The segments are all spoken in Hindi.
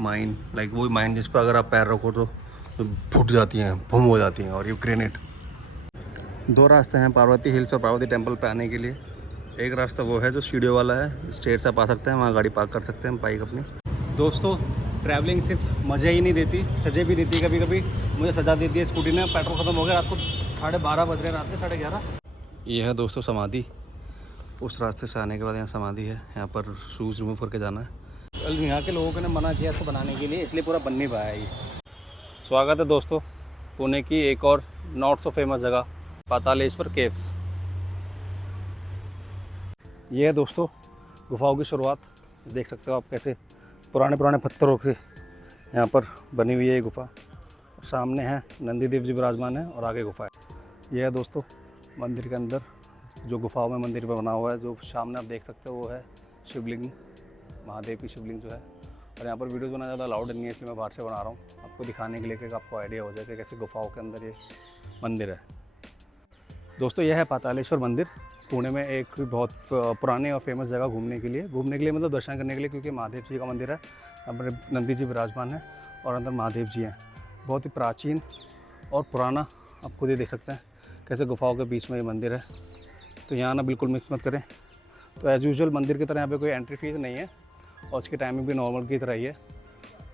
माइन, लाइक वही माइन जिस पर अगर आप पैर रखो तो फूट जाती हैं, भूम हो जाती हैं। और ये ग्रेनेड। दो रास्ते हैं पार्वती हिल्स और पार्वती टेम्पल पे आने के लिए। एक रास्ता वो है जो सीढ़ियों वाला है, स्ट्रेट से आप आ सकते हैं, वहाँ गाड़ी पार्क कर सकते हैं बाइक अपनी। दोस्तों ट्रैवलिंग सिर्फ मज़े ही नहीं देती, सजे भी देती है। कभी कभी मुझे सजा देती है स्कूटी ने। पेट्रोल ख़त्म हो गया, रात को 12:30 बज रहे हैं, रात के 11:30। ये है दोस्तों समाधि। उस रास्ते से आने के बाद यहाँ समाधि है, यहाँ पर शूज़ रिमूव करके जाना है। यहाँ के लोगों ने मना किया इसको बनाने के लिए, इसलिए पूरा बन नहीं पाया ये। स्वागत है दोस्तों पुणे की एक और नॉट सो फेमस जगह, पातालेश्वर केव्स। ये है दोस्तों गुफाओं की शुरुआत। देख सकते हो आप कैसे पुराने पत्थरों के यहाँ पर बनी हुई है ये गुफा। और सामने है नंदी देव जी विराजमान है और आगे गुफा है। यह है दोस्तों मंदिर के अंदर जो गुफाओं में मंदिर पर बना हुआ है। जो सामने आप देख सकते हो वो है शिवलिंग, महादेव की शिवलिंग जो है। और यहाँ पर वीडियोज़ बनाना ज़्यादा अलाउड नहीं है, इसलिए मैं बाहर से बना रहा हूँ आपको दिखाने के लिए कि आपको आइडिया हो जाए कि कैसे गुफाओं के अंदर ये मंदिर है। दोस्तों यह है पातालेश्वर मंदिर, पुणे में एक बहुत पुराने और फेमस जगह घूमने के लिए मतलब दर्शन करने के लिए, क्योंकि महादेव जी का मंदिर है। यहाँ पर नंदी जी विराजमान है और अंदर महादेव जी हैं। बहुत ही प्राचीन और पुराना, आप खुद ही देख सकते हैं कैसे गुफाओं के बीच में ये मंदिर है। तो यहाँ ना बिल्कुल मिस मत करें। तो एज़ यूजुअल मंदिर की तरह यहाँ पे कोई एंट्री फीस नहीं है और उसकी टाइमिंग भी नॉर्मल की तरह ही है,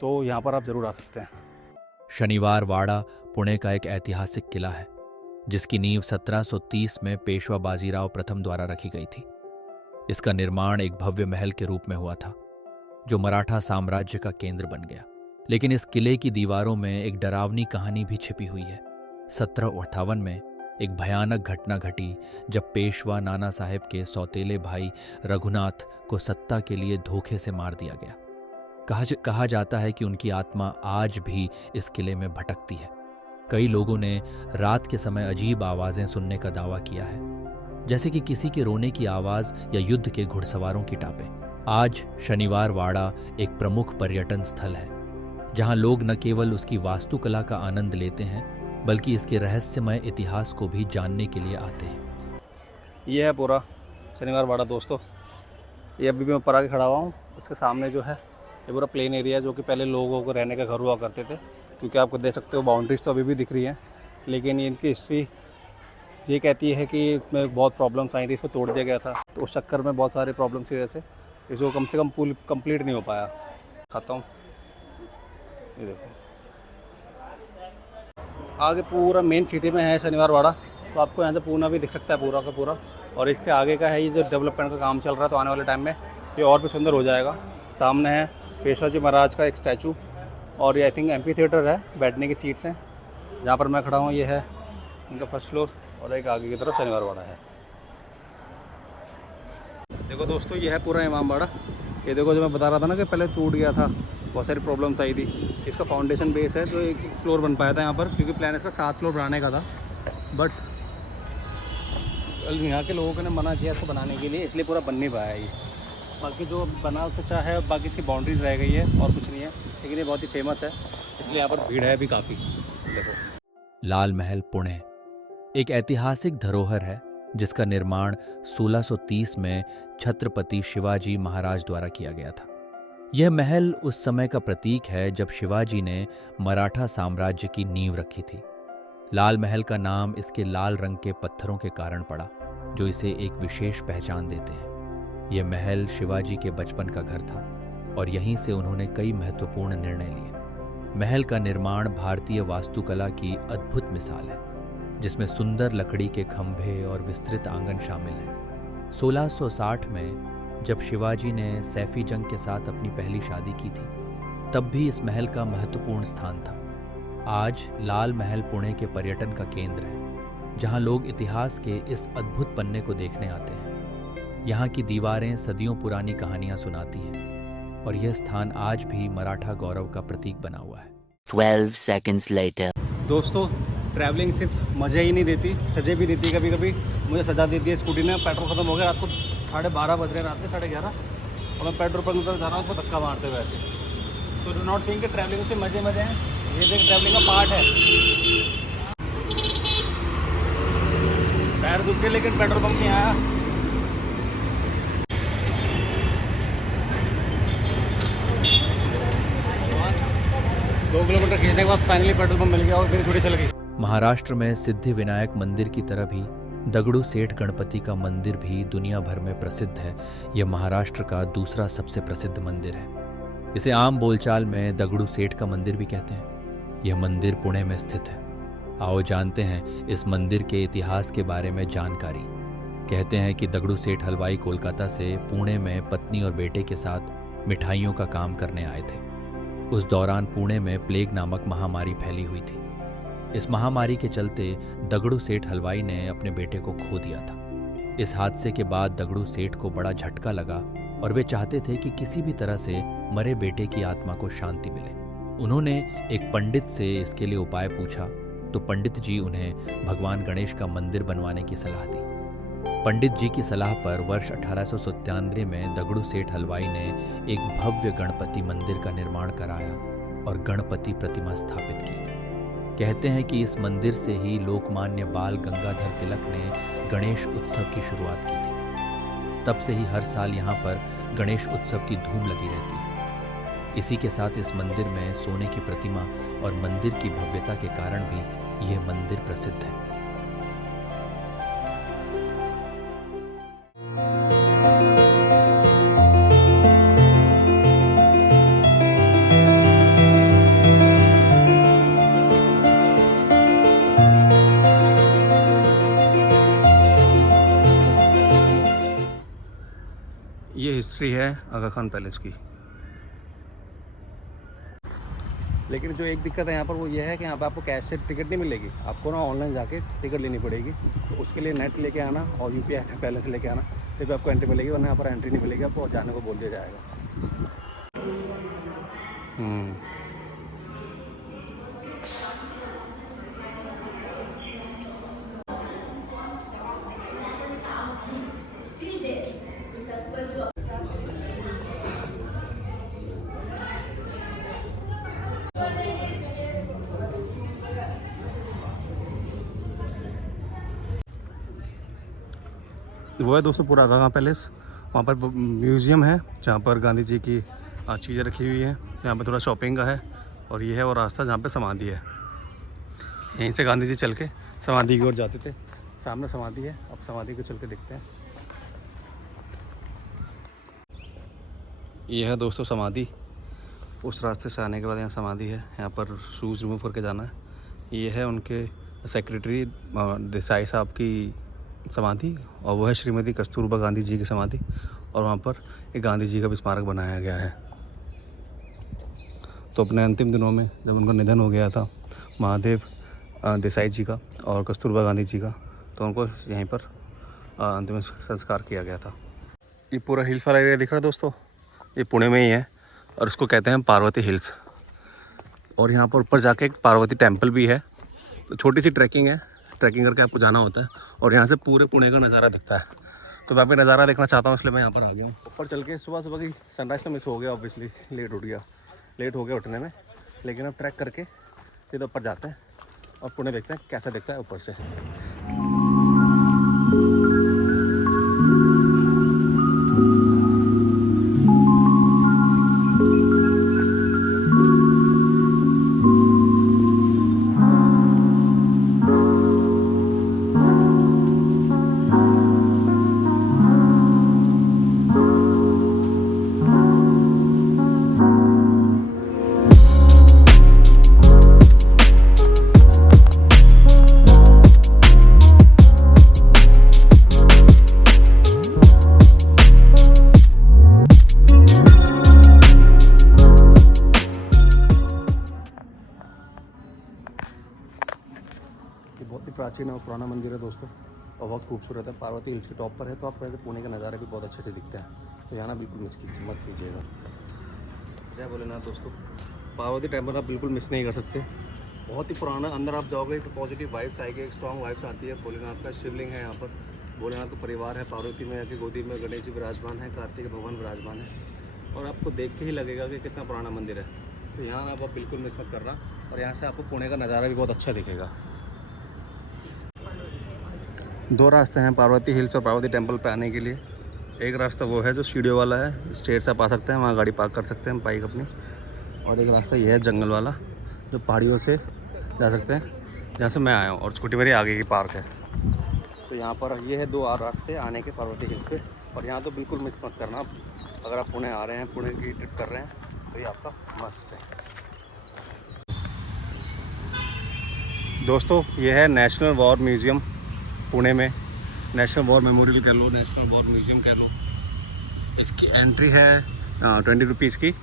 तो यहाँ पर आप ज़रूर आ सकते हैं। शनिवार वाड़ा पुणे का एक ऐतिहासिक किला है जिसकी नींव 1730 में पेशवा बाजीराव प्रथम द्वारा रखी गई थी। इसका निर्माण एक भव्य महल के रूप में हुआ था जो मराठा साम्राज्य का केंद्र बन गया। लेकिन इस किले की दीवारों में एक डरावनी कहानी भी छिपी हुई है। 1758 में एक भयानक घटना घटी जब पेशवा नाना साहेब के सौतेले भाई रघुनाथ को सत्ता के लिए धोखे से मार दिया गया। कहा जाता है कि उनकी आत्मा आज भी इस किले में भटकती है। कई लोगों ने रात के समय अजीब आवाजें सुनने का दावा किया है, जैसे कि किसी के रोने की आवाज या युद्ध के घुड़सवारों की टापें। आज शनिवार वाड़ा एक प्रमुख पर्यटन स्थल है जहां लोग न केवल उसकी वास्तुकला का आनंद लेते हैं बल्कि इसके रहस्यमय इतिहास को भी जानने के लिए आते हैं। यह है पूरा शनिवार वाड़ा दोस्तों। ये अभी भी मैं ऊपर आके खड़ा हुआ हूँ। उसके सामने जो है ये पूरा प्लेन एरिया है, जो कि पहले लोगों को रहने का घर हुआ करते थे। क्योंकि आपको देख सकते हो बाउंड्रीज तो अभी भी दिख रही हैं, लेकिन इनकी हिस्ट्री ये कहती है कि इसमें बहुत प्रॉब्लम्स आई थी, इसको तोड़ दिया गया था। तो उस चक्कर में बहुत सारे प्रॉब्लम्स की वजह से इसको कम से कम कंप्लीट नहीं हो पाया। खाता हूँ, ये देखो आगे पूरा मेन सिटी में है शनिवार वाड़ा। तो आपको यहाँ से पूना भी दिख सकता है पूरा का पूरा। और इसके आगे का है ये जो डेवलपमेंट का काम चल रहा है, तो आने वाले टाइम में ये और भी सुंदर हो जाएगा। सामने है पेशवा जी महाराज का एक स्टैचू और ये आई थिंक एम्फी थिएटर है, बैठने की सीट्स हैं। जहाँ पर मैं खड़ा हूँ ये है इनका फर्स्ट फ्लोर और एक आगे की तरफ शनिवार वाड़ा है। देखो दोस्तों ये है पूरा इमाम बाड़ा। ये देखो जो मैं बता रहा था ना कि पहले टूट गया था, बहुत सारी प्रॉब्लम्स आई थी। इसका फाउंडेशन बेस है जो एक फ्लोर बन पाया था यहाँ पर, क्योंकि प्लान इसका 7 फ्लोर बनाने का था। बट यहाँ के लोगों ने मना किया इसको बनाने के लिए, इसलिए पूरा बन नहीं पाया ये। बाकी जो बना कुछ है, बाकी इसकी बाउंड्रीज रह गई है और कुछ नहीं है। लेकिन ये बहुत ही फेमस है, इसलिए यहाँ पर भीड़ है भी काफ़ी। देखो लाल महल पुणे एक ऐतिहासिक धरोहर है जिसका निर्माण 1630 में छत्रपति शिवाजी महाराज द्वारा किया गया था। यह महल उस समय का प्रतीक है जब शिवाजी ने मराठा साम्राज्य की नींव रखी थी। लाल महल का नाम इसके लाल रंग के पत्थरों के कारण पड़ा, जो इसे एक विशेष पहचान देते हैं। यह महल शिवाजी के बचपन का घर था और यहीं से उन्होंने कई महत्वपूर्ण निर्णय लिए। महल का निर्माण भारतीय वास्तुकला की अद्भुत मिसाल है, जिसमें सुंदर लकड़ी के खंभे और विस्तृत आंगन शामिल हैं। 1660 में जब शिवाजी ने सैफी जंग के साथ अपनी पहली शादी की थी, तब भी इस महल का महत्वपूर्ण स्थान था। आज लाल महल पुणे के पर्यटन का केंद्र है, जहां लोग इतिहास के इस अद्भुत पन्ने को देखने आते हैं। यहाँ की दीवारें सदियों पुरानी कहानियां सुनाती हैं और यह स्थान आज भी मराठा गौरव का प्रतीक बना हुआ है। 12 seconds later. दोस्तों ट्रैवलिंग सिर्फ मज़े ही नहीं देती, सजे भी देती है। कभी कभी मुझे सजा देती है स्कूटी ने। पेट्रोल ख़त्म हो गया, रात को 12:30 बज रहे हैं, रात के 11:30, और मैं पेट्रोल पंप पर जा रहा हूँ उसको धक्का मारते हुए ऐसे। तो डू नॉट थिंक कि ट्रैवलिंग से मज़े हैं, ये देख ट्रैवलिंग का पार्ट है। पैर दुख गए लेकिन पेट्रोल पंप नहीं आया। 2 किलोमीटर खींचने के बाद फाइनली पेट्रोल पंप मिल गया और फिर थोड़ी चल गई। महाराष्ट्र में सिद्धि विनायक मंदिर की तरह भी दगड़ू सेठ गणपति का मंदिर भी दुनिया भर में प्रसिद्ध है। यह महाराष्ट्र का दूसरा सबसे प्रसिद्ध मंदिर है। इसे आम बोलचाल में दगड़ू सेठ का मंदिर भी कहते हैं। यह मंदिर पुणे में स्थित है। आओ जानते हैं इस मंदिर के इतिहास के बारे में जानकारी। कहते हैं कि दगड़ू सेठ हलवाई कोलकाता से पुणे में पत्नी और बेटे के साथ मिठाइयों का काम करने आए थे। उस दौरान पुणे में प्लेग नामक महामारी फैली हुई थी। इस महामारी के चलते दगड़ू सेठ हलवाई ने अपने बेटे को खो दिया था। इस हादसे के बाद दगड़ू सेठ को बड़ा झटका लगा और वे चाहते थे कि किसी भी तरह से मरे बेटे की आत्मा को शांति मिले। उन्होंने एक पंडित से इसके लिए उपाय पूछा तो पंडित जी उन्हें भगवान गणेश का मंदिर बनवाने की सलाह दी। पंडित जी की सलाह पर वर्ष 1897 में दगड़ू सेठ हलवाई ने एक भव्य गणपति मंदिर का निर्माण कराया और गणपति प्रतिमा स्थापित की। कहते हैं कि इस मंदिर से ही लोकमान्य बाल गंगाधर तिलक ने गणेश उत्सव की शुरुआत की थी। तब से ही हर साल यहाँ पर गणेश उत्सव की धूम लगी रहती है। इसी के साथ इस मंदिर में सोने की प्रतिमा और मंदिर की भव्यता के कारण भी यह मंदिर प्रसिद्ध है। ये हिस्ट्री है आगा खान पैलेस की। लेकिन जो एक दिक्कत है यहाँ पर वो ये है कि यहाँ पर आपको कैश से टिकट नहीं मिलेगी। आपको ना ऑनलाइन जाके टिकट लेनी पड़ेगी। तो उसके लिए नेट लेके आना और यूपीआई बैलेंस लेके आना, तभी आपको एंट्री मिलेगी, वरना यहाँ पर एंट्री नहीं मिलेगी। आपको जाने को बोल दिया जाएगा। वो है दोस्तों पूरा आगा खान पैलेस। वहाँ पर म्यूज़ियम है जहाँ पर गांधी जी की चीज़ें रखी हुई हैं। यहाँ पर थोड़ा शॉपिंग का है और ये है वो रास्ता जहाँ पे समाधि है। यहीं से गांधी जी चल के समाधि की ओर जाते थे। सामने समाधि है, अब समाधि को चल के देखते हैं। ये है दोस्तों समाधि। उस रास्ते से आने के बाद यहाँ समाधि है। यहाँ पर शूज़ रिमूव करके जाना है। ये है उनके सेक्रेटरी देसाई साहब की समाधि और वो है श्रीमती कस्तूरबा गांधी जी की समाधि। और वहाँ पर एक गांधी जी का भी स्मारक बनाया गया है। तो अपने अंतिम दिनों में जब उनका निधन हो गया था महादेव देसाई जी का और कस्तूरबा गांधी जी का, तो उनको यहीं पर अंतिम संस्कार किया गया था। ये पूरा हिल्स वाला एरिया दिख रहा है दोस्तों, ये पुणे में ही है और इसको कहते हैं पार्वती हिल्स। और यहाँ पर ऊपर जाके एक पार्वती टेम्पल भी है। तो छोटी सी ट्रैकिंग है, ट्रैकिंग करके आपको जाना होता है और यहाँ से पूरे पुणे का नज़ारा दिखता है। तो मैं भी नज़ारा देखना चाहता हूँ, इसलिए मैं यहाँ पर आ गया हूँ। ऊपर चल के सुबह सुबह की सनराइज तो मिस हो गया, ऑब्वियसली लेट हो गया उठने में। लेकिन अब ट्रैक करके सीधे ऊपर जाते हैं और पुणे देखते हैं कैसा दिखता है ऊपर से। बहुत ही प्राचीन और पुराना मंदिर है दोस्तों और बहुत खूबसूरत है। पार्वती हिल्स के टॉप पर है, तो आप पहले पुणे का नज़ारा भी बहुत अच्छे से दिखता है। तो यहाँ ना बिल्कुल मत कीजिएगा। जय भोलेनाथ दोस्तों, पार्वती टेम्पल आप बिल्कुल मिस नहीं कर सकते। बहुत ही पुराना, अंदर आप जाओगे तो पॉजिटिव वाइब्स आएगी, एक स्ट्रॉन्ग वाइब्स आती है। भोलेनाथ का शिवलिंग है यहाँ पर, भोलेनाथ का परिवार है, पार्वती मैया की गोदी में गणेश जी विराजमान है, कार्तिक भगवान विराजमान है। और आपको देख के ही लगेगा कि कितना पुराना मंदिर है। तो यहाँ आप बिल्कुल मिस मत करना। और यहाँ से आपको पुणे का नज़ारा भी बहुत अच्छा दिखेगा। 2 रास्ते हैं पार्वती हिल्स और पार्वती टेम्पल पे आने के लिए। एक रास्ता वो है जो सीढ़ियों वाला है, स्ट्रेट से आप आ सकते हैं, वहाँ गाड़ी पार्क कर सकते हैं बाइक अपनी। और एक रास्ता ये है जंगल वाला, जो पहाड़ियों से जा सकते हैं, जहाँ से मैं आया हूँ, और स्कूटी मेरी आगे की पार्क है। तो यहाँ पर ये है 2 रास्ते आने के पार्वती हिल्स पे, और यहाँ तो बिल्कुल मिस मत करना आप। अगर आप पुणे आ रहे हैं, पुणे की ट्रिप कर रहे हैं, तो ये आपका मस्ट है। दोस्तों ये है नेशनल वॉर म्यूज़ियम पुणे में। नेशनल वॉर मेमोरियल कह लो, नेशनल वॉर म्यूज़ियम कह लो। इसकी एंट्री है 20 रुपीज़ की,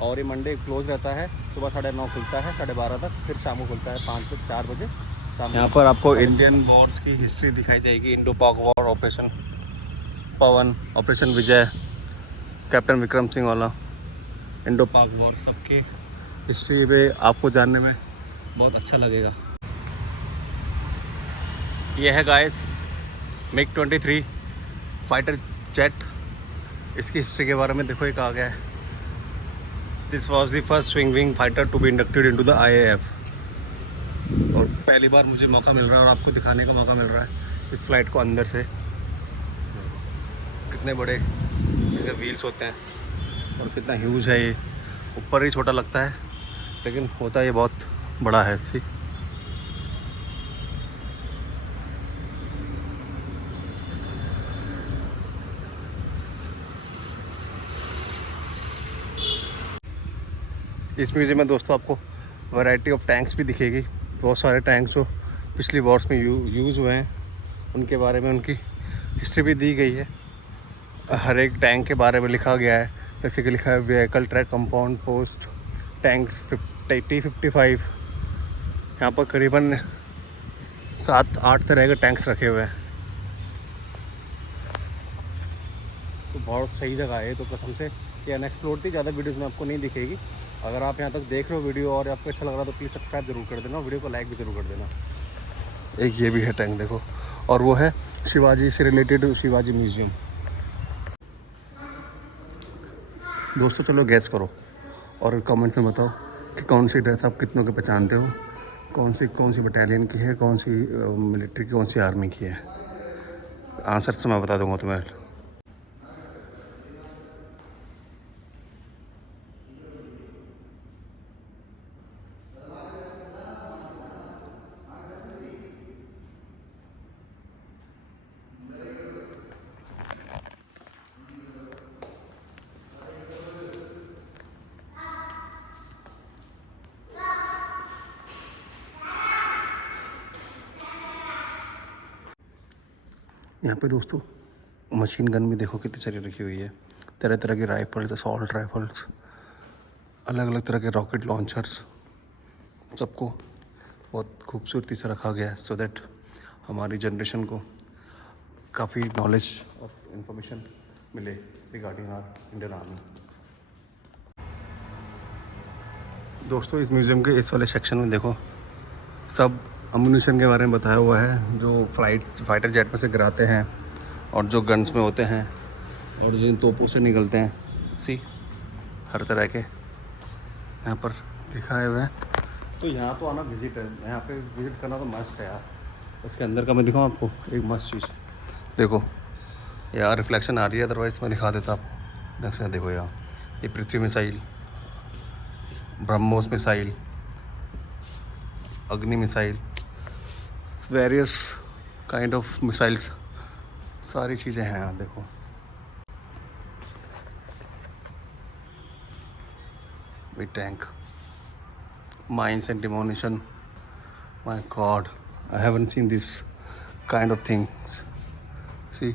और ये मंडे क्लोज रहता है। सुबह 9:30 खुलता है, 12:30 तक, फिर शाम को खुलता है 5 से 4 बजे। यहाँ पर आपको इंडियन वॉर्स की हिस्ट्री दिखाई जाएगी। इंडो पाक वॉर, ऑपरेशन पवन, ऑपरेशन विजय, कैप्टन विक्रम सिंह वाला, इंडो पाक वॉर, सबकी हिस्ट्री पे आपको जानने में बहुत अच्छा लगेगा। ये है गाइस MiG-23 फाइटर जेट। इसकी हिस्ट्री के बारे में देखो, एक आ गया है, this was the first swing wing fighter to be inducted into the IAF। और पहली बार मुझे मौका मिल रहा है और आपको दिखाने का मौका मिल रहा है इस फ्लाइट को अंदर से। कितने बड़े व्हील्स होते हैं और कितना ह्यूज है ये। ऊपर ही छोटा लगता है, लेकिन होता ये बहुत बड़ा है। सी इस म्यूज़ियम में दोस्तों आपको वैरायटी ऑफ टैंक्स भी दिखेगी। बहुत सारे टैंक्स जो पिछली वॉर्स में यूज़ हुए हैं, उनके बारे में उनकी हिस्ट्री भी दी गई है। हर एक टैंक के बारे में लिखा गया है, जैसे कि लिखा है vehicle track compound post tanks T-55। यहाँ पर करीबन 7-8 तरह के टैंक्स रखे हुए हैं। तो बहुत सही जगह है तो कसम से। ये अनएक्सप्लोर्ड थी, ज़्यादा वीडियोज़ में आपको नहीं दिखेगी। अगर आप यहाँ तक देख रहे हो वीडियो और आपको अच्छा लग रहा है तो प्लीज़ सब्सक्राइब जरूर कर देना, वीडियो को लाइक भी जरूर कर देना। एक ये भी है टैंक देखो, और वो है शिवाजी से रिलेटेड शिवाजी म्यूज़ियम। दोस्तों चलो गैस करो और कमेंट्स में बताओ कि कौन सी ड्रेस आप कितनों के पहचानते हो, कौन सी बटालियन की है, कौन सी मिलिट्री की, कौन सी आर्मी की है। आंसर से मैं बता दूंगा तुम्हें। यहाँ पे दोस्तों मशीन गन भी देखो कितनी सारी रखी हुई है। तरह तरह की राइफल्स, असॉल्ट राइफल्स, अलग अलग तरह के रॉकेट लॉन्चर्स, सबको बहुत खूबसूरती से रखा गया है सो दैट हमारी जनरेशन को काफ़ी नॉलेज और इंफॉर्मेशन मिले रिगार्डिंग आवर इंडियन आर्मी। दोस्तों इस म्यूज़ियम के इस वाले सेक्शन में देखो, सब अम्यूनिशन के बारे में बताया हुआ है, जो फाइटर जेट में से गिराते हैं और जो गन्स में होते हैं और जिन तोपों से निकलते हैं। सी हर तरह के यहाँ पर दिखाए हुए हैं। तो यहाँ तो आना विजिट है, यहाँ पे विजिट करना तो मस्ट है यार। इसके अंदर का मैं दिखाऊँ आपको एक मस्त चीज़। देखो यार रिफ्लेक्शन आ रही है, अदरवाइज़ मैं दिखा देता आप। देखो यहाँ ये Prithvi missile, BrahMos missile, Agni missile, various kind of missiles, सारी चीज़ें हैं यहाँ देखो। वी tank, mines and demolition. My god, I haven't seen this kind of things. See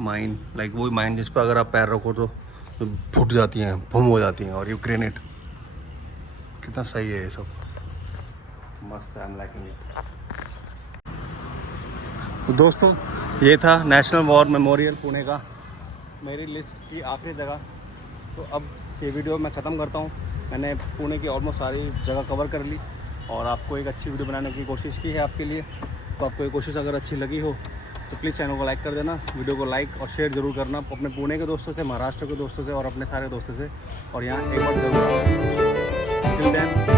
mine, like वो माइन जिस पर अगर आप पैर रखो तो फूट जाती हैं, बम हो जाती हैं। और ये ग्रेनेड, कितना सही है ये सब, मस्त है, आई एम लाइकिंग इट। तो दोस्तों ये था नेशनल वॉर मेमोरियल पुणे का, मेरी लिस्ट की आखिरी जगह। तो अब ये वीडियो मैं ख़त्म करता हूँ। मैंने पुणे की ऑलमोस्ट सारी जगह कवर कर ली और आपको एक अच्छी वीडियो बनाने की कोशिश की है आपके लिए। तो आपको ये कोशिश अगर अच्छी लगी हो तो प्लीज़ चैनल को लाइक कर देना, वीडियो को लाइक और शेयर ज़रूर करना अपने पुणे के दोस्तों से, महाराष्ट्र के दोस्तों से और अपने सारे दोस्तों से। और यहाँ एक बार जरूर टिल देन